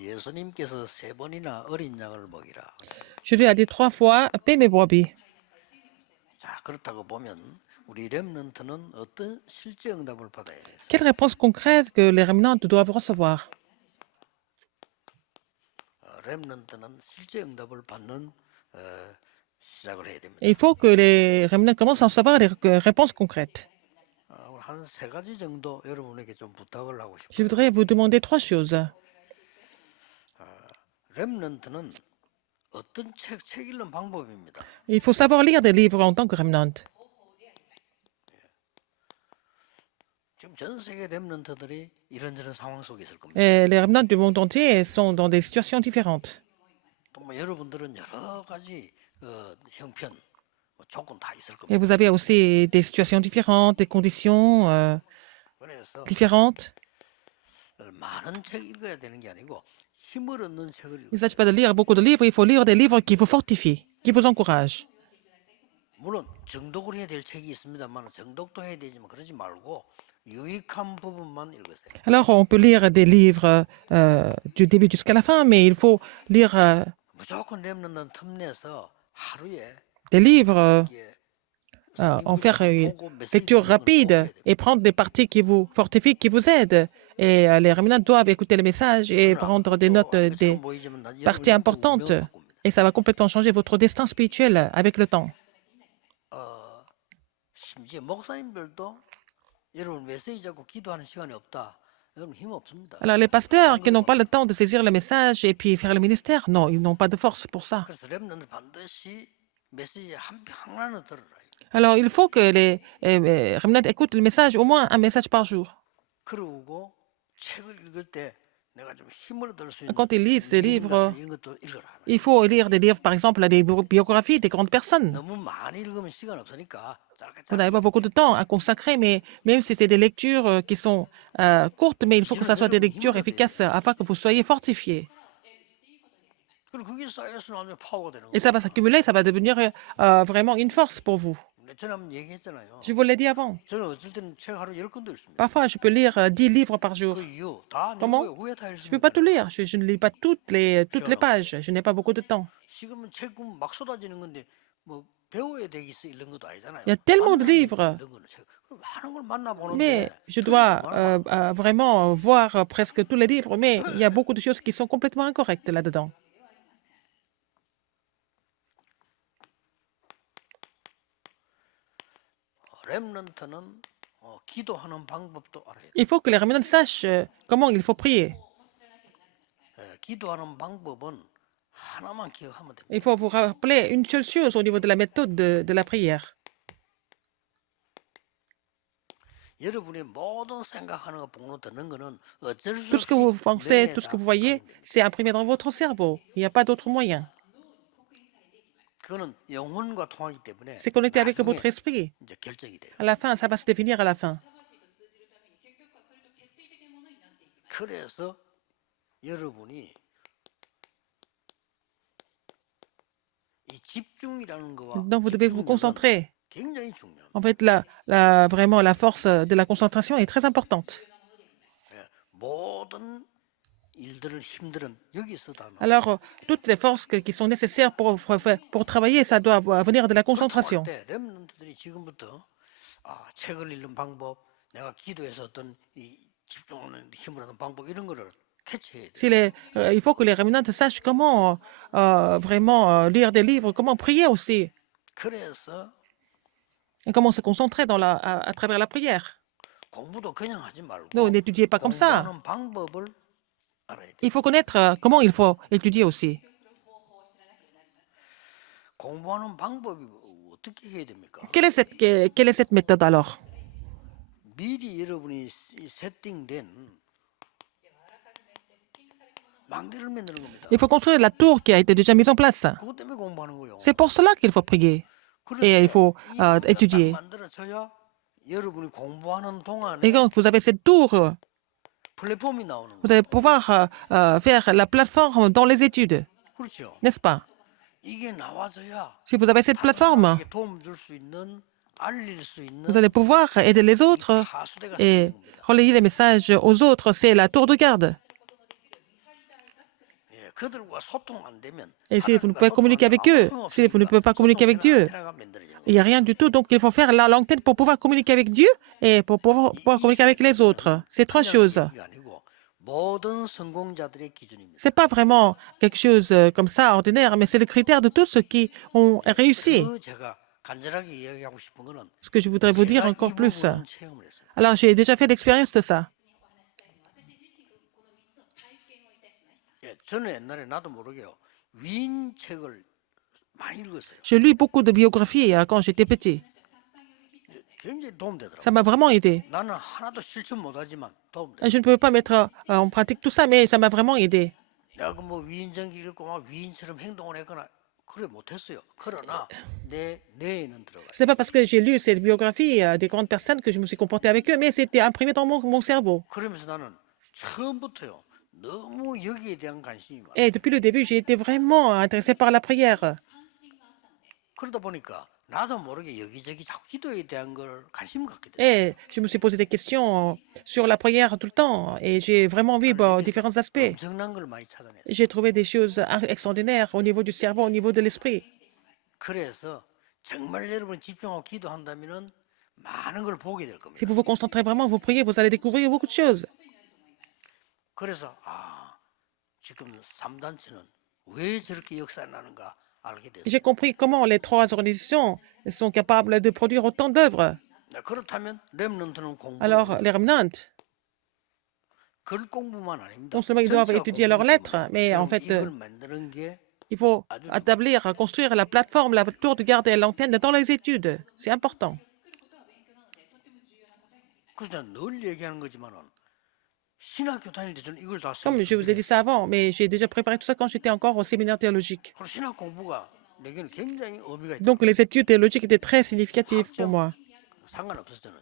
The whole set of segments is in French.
예수님께서 세 번이나 어린 양을 먹이라. Jésus a dit 3 fois, paie mes brebis. 자, 그렇다고 보면 우리 렘넌트는 어떤 실제 응답을 받아야 돼요? Quelle réponse concrète que les rémanentes doivent recevoir? 렘넌트는 실제 응답을 받는 시작을 해야 됩니다. Il faut que les rémanentes commencent à recevoir des réponses concrètes. 한 세 가지 정도 여러분에게 좀 부탁을 하고 Je 싶어요. voudrais vous demander 3 choses. 렘넌트는 어떤 책 읽는 방법입니다. Il faut savoir lire des livres en tant que rémanente. 지금 전 세계 렘넌트들이 이런저런 상황 속에 있을 겁니다. Et les rémanentes du monde entier sont dans des situations différentes. 또 뭐 여러분들은 여러 가지 형편, 조건 다 있을 Et 겁니다. vous avez aussi des situations différentes, des conditions 그래서 différentes. 많은 책 읽어야 되는 게 아니고 힘을 얻는 책을 Il ne 읽어야 s'agit 돼요. pas de lire beaucoup de livres, il faut lire des livres qui vous fortifient, qui vous encouragent. 물론 정독을 해야 될 책이 있습니다만 정독도 해야 되지만 그러지 말고 유익한 부분만 읽으세요. Alors, on peut lire des livres du début jusqu'à la fin, mais il faut lire 무조건 렘넌트 틈내서 하루에 des livres, 이게 en faire une 보고 메시지 lecture 듣는 건 꼭 해야 rapide 돼요. et prendre des parties qui vous fortifient, qui vous aident. Et les rémanentes doivent écouter les messages et 그러나 prendre des 또 notes des 아까처럼 보이지만 여러분 parties 영적 importantes. 운명을 바꿉니다. Et ça va complètement changer votre destin spirituel avec le temps. 심지어 목사님들도 여러분 메시지 잡고 기도하는 시간이 없다. 여러분 힘 없습니다. Alors, les pasteurs qui n'ont pas le temps de saisir le message et puis faire le ministère, non, ils n'ont pas de force pour ça. 그래서 렘넌트 반드시 메시지 하나는 들어라. Alors, il faut que les rémanentes écoutent le message, au moins un message par jour. 그러고 책을 읽을 때 내가 좀 힘을 얻을 수 있는 Quand ils lisent des 님 livres, 같은 이런 것도 읽어라. il faut lire des livres, par exemple, des biographies des grandes personnes. 너무 많이 읽으면 시간 없으니까 짧게 Vous n'avez 짧게 pas beaucoup de temps à consacrer, mais même si c'est des lectures qui sont courtes, mais il faut que ça soit des lectures efficaces afin que vous soyez fortifiés. 그리고 그게 쌓여서 나중에 파워가 되는 Et 거예요. ça va s'accumuler, ça va devenir vraiment une force pour vous. 저는 한번 얘기했잖아요. Je vous l'ai dit avant. 저는 어쩔 때는 책 하루 10권도 읽습니다. Parfois, je peux lire 10 livres par jour. 그 이유 다 Comment? 읽어요. 왜다 Je ne peux pas tout 읽습니까? lire. Je ne lis pas toutes les pages. Je n'ai pas beaucoup de temps. 지금은 책 막 쏟아지는 건데 뭐 배워야 되겠어 이런 것도 아니잖아요. Il y a tellement de 만나야 livres. 이런 거는 책. 그럼 많은 걸 만나보는데 Mais je dois vraiment voir presque tous les livres, mais il y a beaucoup de choses qui sont complètement incorrectes là-dedans. 렘넌트는 기도하는 방법도 알아야 돼요. Il faut que les rémanentes sachent comment il faut prier. 기도하는 방법은 하나만 기억하면 됩니다. Il faut vous rappeler une seule chose au niveau de la méthode de la prière. 여러분이 모든 생각하는 거 복로 듣는 거는 어쩔 수 Tout ce que 없이 vous pensez, 뇌에 tout ce que vous voyez, 남아있는 c'est imprimé dans votre cerveau. Il n'y a pas d'autre moyen. 그거는 영혼과 통하기 때문에 C'est connecté avec 나중에 votre esprit. 이제 결정이 돼요. À la fin, ça va se définir à la fin. 그래서 여러분이 이 집중이라는 거와 Donc, vous devez vous 집중력은 concentrer. 굉장히 중요합니다. En fait, vraiment, la force de la concentration est très importante. 모든 일들은 힘들은 여기서 다 나와요. Alors, toutes les forces qui sont nécessaires pour travailler, ça doit venir de la concentration. 그럴 때 렘넌트들이 지금부터 책을 읽는 방법, 내가 기도해서 어떤 이 집중하는 힘을 얻는 방법 이런 거를 캐치해야 돼요. Il faut que les rémanentes sachent comment vraiment lire des livres, comment prier aussi, 그래서 et comment se concentrer à travers la prière. 공부도 그냥 하지 말고 Non, n'étudiez pas comme ça. 공부하는 방법을 알아야 돼요. Il faut connaître comment il faut étudier aussi. 공부하는 방법이 어떻게 해야 됩니까? Quelle est cette méthode alors? 미리 여러분이 세팅된 망대를 만드는 겁니다. Il faut construire la tour qui a été déjà mise en place. 그것 때문에 공부하는 거예요. C'est pour cela qu'il faut prier et il faut étudier. 만들어져야 여러분이 공부하는 동안에 Et quand vous avez cette tour, 플랫폼이 나오는 vous allez pouvoir faire la plateforme dans les études, 그렇죠. n'est-ce pas? 이게 나와줘야 Si vous avez cette plateforme, 도움 줄 수 있는 알릴 수 있는 vous allez pouvoir aider les autres 하수대가 et 생기는 겁니다. relayer les messages aux autres. C'est la tour de garde. 그들과 소통 안 되면 Et si vous ne 하나님과 pouvez communiquer 소통하면 avec eux, 아무 si vous ne pouvez pas communiquer avec 소통되는 Dieu, 안테나가 만들어지는 il n'y a 거예요. rien du tout. Donc, il faut faire la langue tête pour pouvoir communiquer avec Dieu et pour pouvoir communiquer avec les autres. C'est trois 그냥 choses. 얘기가 아니고 모든 성공자들의 기준입니다. C'est pas vraiment quelque chose comme ça ordinaire, mais c'est le critère de tous ceux qui ont réussi. 그 제가 간절하게 이야기하고 싶은 거는 Ce que je voudrais vous dire 제가 encore 이 plus. 부분은 체험을 했어요. Alors, j'ai déjà fait l'expérience de ça. 예, 저는 옛날에 나도 모르게요. 위인 책을 많이 읽었어요. J'ai lu beaucoup de biographies quand j'étais petit. 굉장히 도움되더라고요. Ça m'a vraiment aidé. 나는 하나도 실천 못하지만 도움돼. Je ne pouvais pas mettre en pratique tout ça, mais ça m'a vraiment aidé. 내가 그 뭐 위인전기 읽고 막 위인처럼 행동을 했거나 그래 못했어요. 그러나 내 뇌에는 들어가요. Ce n'est pas parce que j'ai lu cette biographie des grandes personnes que je me suis comporté avec eux, mais c'était imprimé dans mon cerveau. 그러면서 나는 처음부터요. 너무 여기에 대한 관심이 많아. Et depuis le début, j'ai été vraiment intéressé par la prière. 그러다 보니까 나도 모르게 여기저기 자꾸 기도에 대한 걸 관심 갖게 돼. Et je me suis posé des questions sur la prière tout le temps. Et j'ai vraiment vu différents aspects. 엄청난 걸 많이 찾아냈어. J'ai trouvé des choses extraordinaires au niveau du cerveau, au niveau de l'esprit. 그래서 정말 여러분 집중하고 기도한다면은 많은 걸 보게 될 겁니다. Si vous vous concentrez vraiment, vous priez, vous allez découvrir beaucoup de choses. 그래서 지금 3단체는 왜 저렇게 역사를 나는가 알게 됐어요. J'ai compris comment les trois organisations sont capables de produire autant d'œuvres. 그렇다면 렘넌트는 공부 Alors, les remnants, 글 공부만 아닙니다. non seulement ils doivent 전체가 étudier leurs 공부이기 lettres, 때문에 mais en 여러분 fait, 이걸 만드는 게 il faut établir, construire la plateforme, la tour de garde et l'antenne dans les études. C'est important. 그래서 늘 얘기하는 거지만은 신학교 다닐 때 저는 이걸 다 Comme je vous ai dit ça avant, mais j'ai déjà préparé tout ça quand j'étais encore au séminaire théologique. 그리고 신학 공부가 내게는 굉장히 의미가 있다. Donc, les études théologiques étaient très significatives pour moi. 상관없어서 저는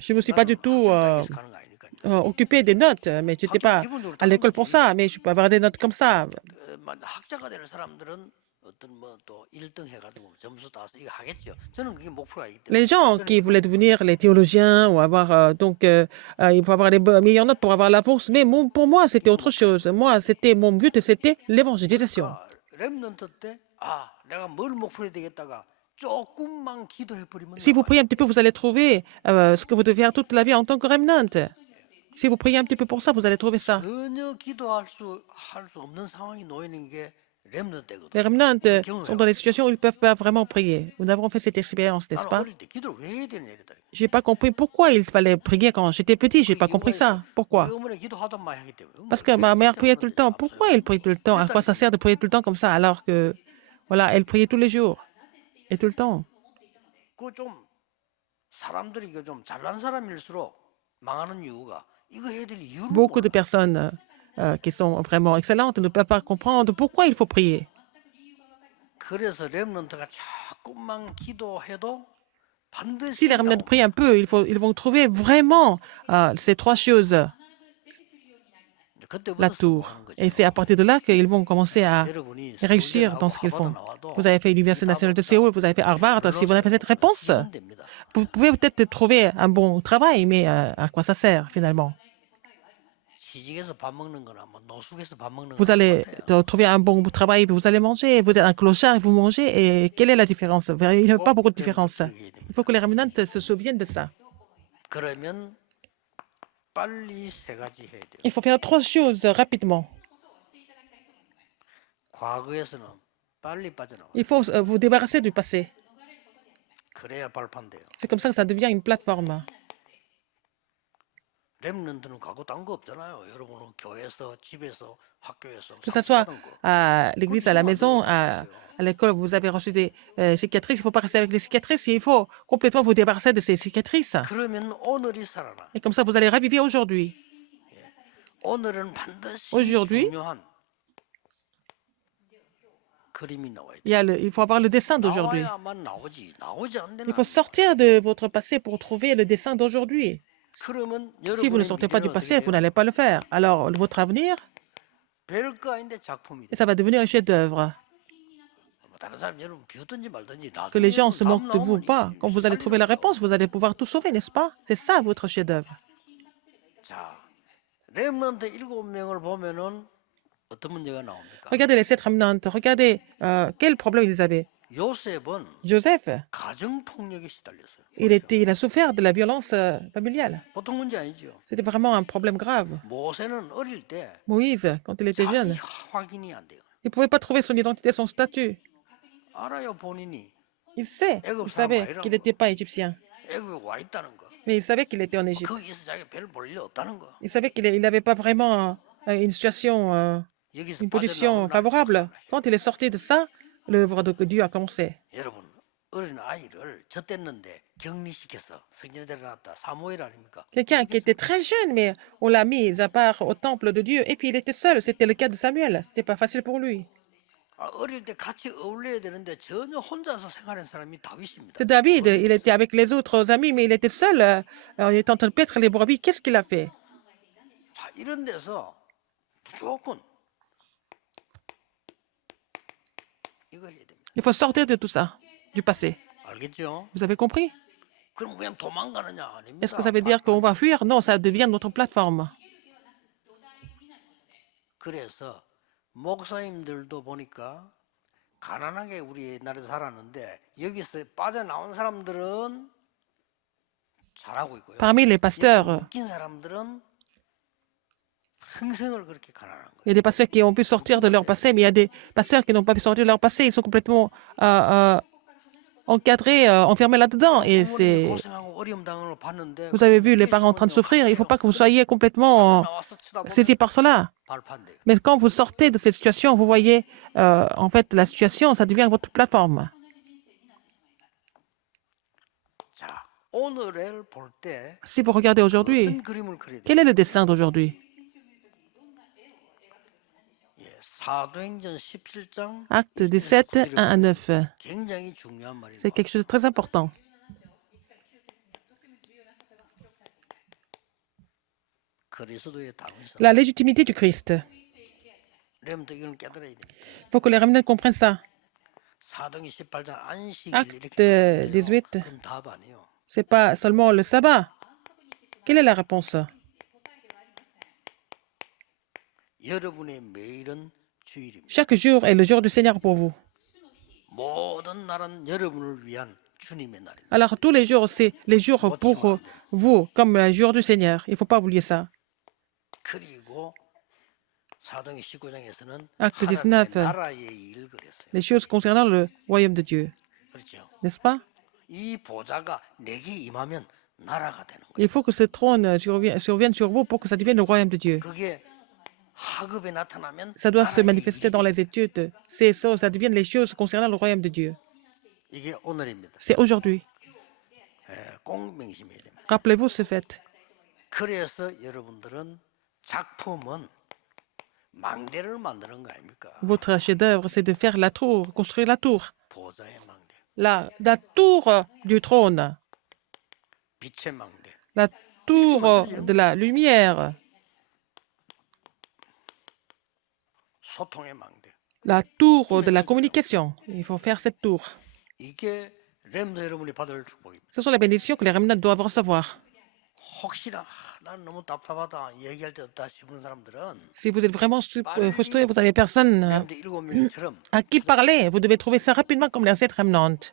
Je ne me suis pas du tout 학교 가는 거 아니니까요. occupé des notes, mais je n'étais pas à l'école pour ça, mais je peux avoir des notes comme ça. 학자가 될 사람들은 어떤 뭐 또 1등 해가지고 점수 따서 이거 하겠죠. 저는 그게 목표가 있기 때문에. Les gens qui voulaient devenir les théologiens ou avoir, il faut avoir les meilleures notes pour avoir la bourse, mais pour moi, c'était autre chose. Moi, mon but, c'était l'évangélisation. 렘넌트 때 내가 뭘 목표해야 되겠다가 조금만 기도해 버리면 Si vous priez un petit peu, vous allez trouver ce que vous devez faire toute la vie en tant que remnant. Si vous priez un petit peu pour ça, vous allez trouver ça. 전혀 기도할 수 없는 상황이 놓이는 게 렘넌트 때거든. Les remnants sont dans des situations où ils ne peuvent pas vraiment prier. Nous avons fait cette expérience, n'est-ce 나는 pas? 어릴 때 기도를 왜 해야 되냐 이랬더니 Je n'ai pas compris pourquoi il fallait prier quand j'étais petit. Je n'ai pas compris ça. Pourquoi? 우리 어머니 기도하던 말 하기 때문에. Parce que ma mère priait tout le temps. Pourquoi elle prie tout le temps? À quoi ça sert de prier tout le temps comme ça alors que, voilà, elle priait tous les jours et tout le temps? 그좀 사람들이 이거 좀 잘난 사람일수록 망하는 이유가 이거 해야 될 이유를 Beaucoup de 몰라. personnes qui sont vraiment excellentes ne peuvent pas comprendre pourquoi il faut prier. 그래서 렘넌트가 조금만 기도해도 반드시 Si les remnants 나옵니다. prient un peu, ils vont trouver vraiment ces trois choses, 그때부터 la tour. 성공하는 거죠. Et c'est à partir de là qu'ils vont commencer à 여러분이 réussir dans ce qu'ils font. Vous avez fait l'Université nationale de Séoul, vous avez fait Harvard. Si vous avez fait cette réponse, 이건 됩니다. vous pouvez peut-être trouver un bon travail, mais à quoi ça sert finalement? 시직에서 밥 먹는 거나 뭐 노숙에서 밥 먹는 Vous 거나 allez 똑같아요. trouver un bon travail, puis vous allez manger. Vous êtes un clochard et vous mangez. Et quelle est la différence? Il n'y a pas beaucoup de différence. Il faut que les remnants se souviennent de ça. 그러면 빨리 세 가지 해야 돼요. Il faut faire trois choses rapidement. 과거에서는 빨리 빠져나와. Il faut vous débarrasser du passé. 그래야 발판돼요. C'est comme ça que ça devient une plateforme. 렘넌트는 가고 딴 거 없잖아요. 여러분은 교회에서, 집에서, 학교에서 Que ce soit 상처받은 거. à l'église, à la maison, à l'école, vous avez reçu des cicatrices. Il ne faut pas rester avec les cicatrices. Il faut complètement vous débarrasser de ces cicatrices. 그러면 오늘이 살아나. Et comme ça, vous allez raviver aujourd'hui. 오늘은 반드시 Aujourd'hui, 중요한 그림이 나와야 돼. il faut avoir le dessin d'aujourd'hui. 나와야만 나오지. 나오지 않는 Il faut sortir de votre passé pour trouver le dessin d'aujourd'hui. 그러면 Si vous ne 여러분의 sortez pas du 미래는 passé, 어떻게 vous 돼요? n'allez pas le faire. Alors, votre avenir, 별거 아닌데 작품이 돼. ça va devenir un chef-d'œuvre. 뭐 다른 사람 여러분 비웃든지 말든지 Que les gens se 답 moquent de vous ou 나오면 pas. Quand vous allez trouver la réponse, vous allez pouvoir tout sauver, n'est-ce pas? C'est ça votre chef-d'œuvre. 자, 렘넌트 7명을 보면은 어떤 문제가 나옵니까? Regardez les sept remnants. Regardez quel problème ils avaient. 요셉은 Joseph, 가정 폭력에 시달렸어요. il a souffert de la violence familiale. 보통 문제 아니죠. C'était vraiment un problème grave. 모세는 어릴 때 Moïse, quand il était 자기 jeune, 확인이 안 돼요. il ne pouvait pas trouver son identité, son statut. 알아요 본인이 Il savait qu'il n'était pas égyptien, 애굽에 와 있다는 거. mais il savait qu'il était en Égypte. 거기서 자기가 별 볼 일 없다는 거. Il savait qu'il n'avait pas vraiment une situation, 여기서 une position 빠져나오려고 favorable. 역사를 하셔. Quand il est sorti de ça, l'œuvre de Dieu a commencé. 여러분 어린 아이를 젖댔는데 격리시켜서 성전에 데려놨다. 사무엘 아닙니까? Quelqu'un qui était très jeune, mais on l'a mis à part au temple de Dieu, et puis il était seul. C'était le cas de Samuel. C'était pas facile pour lui. 어릴 때 같이 어울려야 되는데 전혀 혼자서 생활한 사람이 다윗입니다. C'est David, il était avec les autres amis, mais il était seul. Il était en train de paître les brebis. Qu'est-ce qu'il a fait? 자, 이런 데서 무조건 이거 해야 됩니다. Il faut sortir de tout ça, du passé. 알겠죠? Vous avez compris? 그럼 그냥 도망가느냐 아닙니다. Est-ce que ça veut dire qu'on va fuir? Non, ça devient notre plateforme. 그래서 목사님들도 보니까 가난하게 우리 옛날에 살았는데 여기서 빠져나온 사람들은 잘하고 있고요. Parmi les pasteurs, 웃긴 사람들은 평생을 그렇게 가난한 거예요. il y a des pasteurs qui ont pu sortir de leur passé, mais il y a des pasteurs qui n'ont pas pu sortir de leur passé. Ils sont complètement encadrés, enfermés là-dedans. Et 부모님이 고생하고 어려움 당하는 걸 봤는데 vous avez vu les parents en train de souffrir. Il ne faut pas que vous soyez complètement 나와서 쳐다보면 saisis par cela. 발판돼요. Mais quand vous sortez de cette situation, vous voyez, en fait, la situation, ça devient votre plateforme. 자, 오늘을 볼 때 Si vous regardez aujourd'hui, 어떤 그림을 그려야 돼요? quel est le dessin d'aujourd'hui? 예, 사도행전 17장 Acte 17, 1 à 9. 굉장히 중요한 말이에요. C'est quelque chose de très important. 그리스도의 당위성. La légitimité du Christ. 그러면또 이걸 깨달아야 됩니다. Il faut que les remnants comprennent ça. 사도행 18장 안식일 Acte 이렇게 18. 그건 답 아니에요. C'est pas seulement le sabbat. Quelle est la réponse? 여러분의 매일은 주일입니다. Chaque jour est le jour du Seigneur pour vous. 모든 날은 여러분을 위한 주님의 날입니다. Alors tous les jours, c'est les jours pour vous, comme le jour du Seigneur. Il ne faut pas oublier ça. 그리고 사도행 19장에서는 Acte 하나님의 19. 나라의 일을 그랬어요. Les choses concernant le royaume de Dieu. 그렇죠? N'est-ce pas? 이 보좌가 내게 임하면 나라가 되는 거예요. Il faut que ce trône survienne sur vous pour que ça devienne le royaume de Dieu. 그게 학업에 나타나면 Ça doit se 나라의 manifester dans les 일이 études. C'est ça, ça devienne les choses concernant le royaume de Dieu. 이게 오늘입니다. C'est aujourd'hui. 꼭 명심해야 됩니다. Rappelez-vous ce fait. 그래서 여러분들은 작품은 망대를 만드는 거 아닙니까? Votre chef-d'œuvre, c'est de faire la tour, construire la tour. 보좌의 망대, La tour du trône. 빛의 망대. La tour de la lumière. 소통의 망대. La tour de la communication. Il faut faire cette tour. 이게 렘더 여러분이 받을 축복입니다. Ce sont les bénédictions que les remnants doivent recevoir. 혹시나 난 너무 답답하다 얘기할 데 없다 싶은 사람들은 Si vous êtes vraiment frustré, vous n'avez personne 렘더 7명처럼 à qui parler. Vous devez trouver ça rapidement comme les sept remnantes.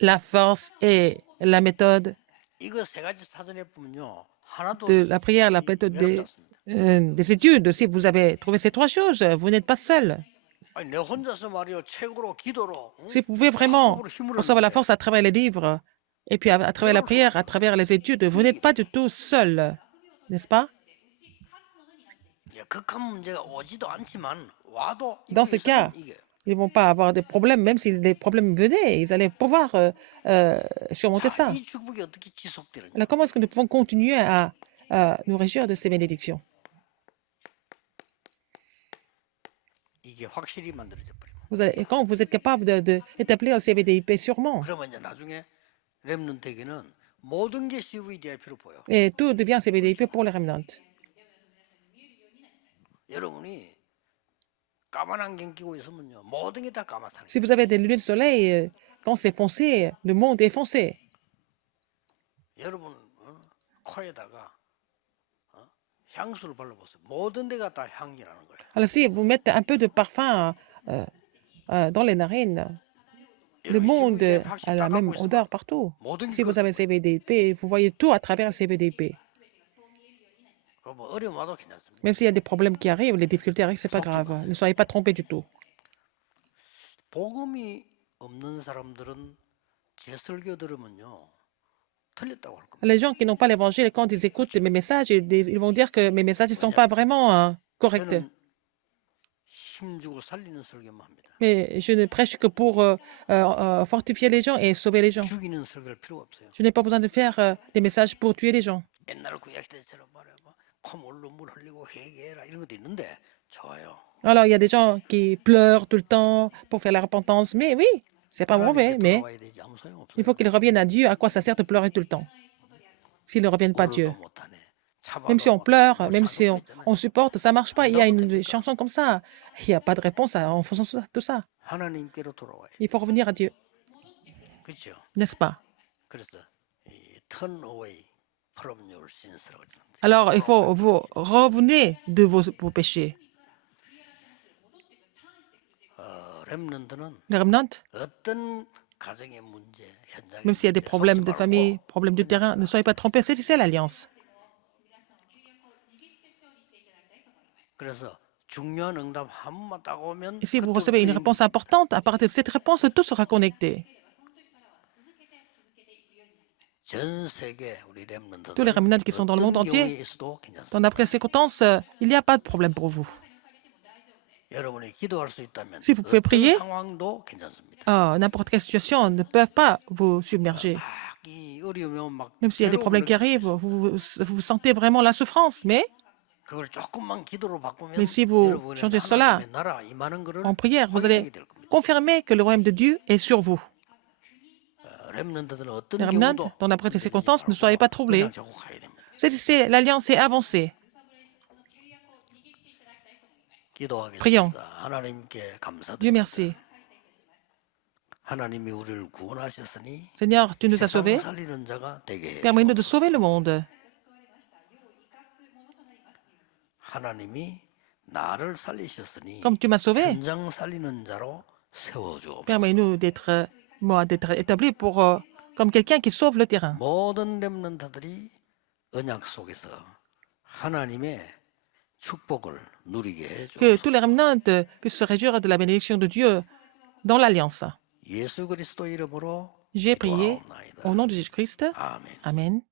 La force et la méthode 이거 세 가지 사전에 보면요 하나도 de la prière, la méthode 외롭지 않습니다. des études. Si vous avez trouvé ces trois choses, vous n'êtes pas seul. 아니, 내 혼자서 말이요 책으로 기도로 응? Si vous pouvez vraiment 학업으로 힘을 recevoir la 얻는데 force à travers les livres et puis à travers la prière, à travers les études, vous n'êtes pas du tout seul, n'est-ce pas? 예, 극한 문제가 오지도 않지만 와도 Dans ce cas, 이게 ils ne vont pas avoir de problèmes, même si les problèmes venaient, ils allaient pouvoir surmonter ça. 이 축복이 어떻게 지속되는지 Alors comment est-ce que nous pouvons continuer à nous réjouir de ces bénédictions? 이게 확실히 만들어져 버립니다. Et quand vous êtes capable d'établir le CVDIP sûrement, 그러면 이제 나중에 렘넌트에게는 모든 게 CVDIP로 보여. et tout devient CVDIP pour les remnants. 여러분이 까만 안경 끼고 있으면요 모든 게 다 까맣다는 Si vous avez des lunettes de soleil, quand c'est foncé, le monde est foncé. 여러분 코에다가 향수를 발라보세요. 모든 데가 다 향기라는 거예요. Alors, si vous mettez un peu de parfum dans les narines, le 여러분 monde CVD a 확실히 la 다 même 갖고 있으면 odeur partout. 모든 게 Si vous avez le 그렇게 보여요. CBDP, vous voyez tout à travers le CBDP. 뭐 어려움 와도 괜찮습니다. Même s'il y a des problèmes qui arrivent, les difficultés arrivent, c'est pas 속지 grave. 마세요. Ne soyez pas trompés du tout. 복음이 없는 사람들은 제 설교 들으면요 틀렸다고 할 겁니다. Les gens qui n'ont pas l'évangile, quand ils écoutent mes messages, ils vont dire que mes messages ne sont pas vraiment corrects. 저는 힘주고 살리는 설교만 합니다. Mais je ne prêche que pour fortifier les gens et sauver les gens. 죽이는 설교할 필요가 없어요. Je n'ai pas besoin de faire des messages pour tuer les gens. 옛날 구약시대처럼 말해 콧물로 물 흘리고 회개해라 이런 것도 있는데 좋아요. Alors, il y a des gens qui pleurent tout le temps pour faire la repentance. Mais oui, c'est pas mauvais, 하나님께 mais 돌아와야 되지 아무 소용 il 없어요. faut qu'ils reviennent à Dieu. À quoi ça sert de pleurer tout le temps s'ils ne reviennent pas à Dieu? 울어도 못하네. Même si on 참아도 pleure, 뭘 même 자도 si 있잖아요. on supporte, ça marche pas. Il y a une 됩니까? chanson comme ça. Il n'y a pas de réponse en faisant tout ça. 하나님께로 돌아와야 돼. Il faut revenir à Dieu, 그렇죠? n'est-ce pas? 그래서 이 turn away from your sins라고 하잖아요. Alors, il faut vous revenez de vos péchés. 렘넌트는 Les remnants, 어떤 가정의 문제, 현장의 même s'il y a des 문제 problèmes 속지 de famille, 말고 problèmes de terrain, ne soyez pas trompés. C'est l'alliance. 그래서 중요한 응답 한 번만 딱 오면 Et si vous 그때부터 recevez une 이미 réponse importante, à partir de cette réponse, tout sera connecté. 전 세계 우리 Tous les 렘넌트들 remnants qui sont dans le monde 어떤 entier, 경우에 있어도 괜찮습니다. dans d'après circonstances, il n'y a pas de problème pour vous. 여러분이 기도할 수 있다면 Si vous pouvez 어떤 prier, 상황도 괜찮습니다. n'importe quelle situation ne peut pas vous submerger. 이 어려움이 오면 막 Même s'il y a des problèmes qui arrivent, vous sentez vraiment la souffrance. Mais 그걸 조금만 기도로 바꾸면 Mais si vous 여러분의 changez cela 하나님의 나라 임하는 거를 en prière, vous allez 확인하게 될 겁니다. confirmer que le royaume de Dieu est sur vous. 렘넌트들은 어떤 Les remnants, 경우도 dans d'après ces 흔들리지 circonstances, ne 말고 soyez pas troublés. 그냥 자꾸 가야 됩니다. L'alliance est avancée. 기도하겠습니다. 하나님께 Dieu 감사드립니다. merci. 하나님이 우리를 구원하셨으니 Seigneur, tu nous as 세상 sauvés. 살리는 자가 되게 해 Permets-nous de 주옵소서. sauver le monde. 하나님이 나를 살리셨으니 Comme tu m'as sauvé, 현장 살리는 자로 세워 주옵소서. permets-nous d'être établis pour, comme quelqu'un qui sauve le terrain. 모든 렘넌트들이 언약 속에서 하나님의 축복을 누리게 해 Que 주옵소서. tous les remnants puissent se réjouir de la bénédiction de Dieu dans l'alliance. 예수 그리스도 이름으로 J'ai prié 기도하옵나이다. au nom de Jésus-Christ. 아멘. Amen.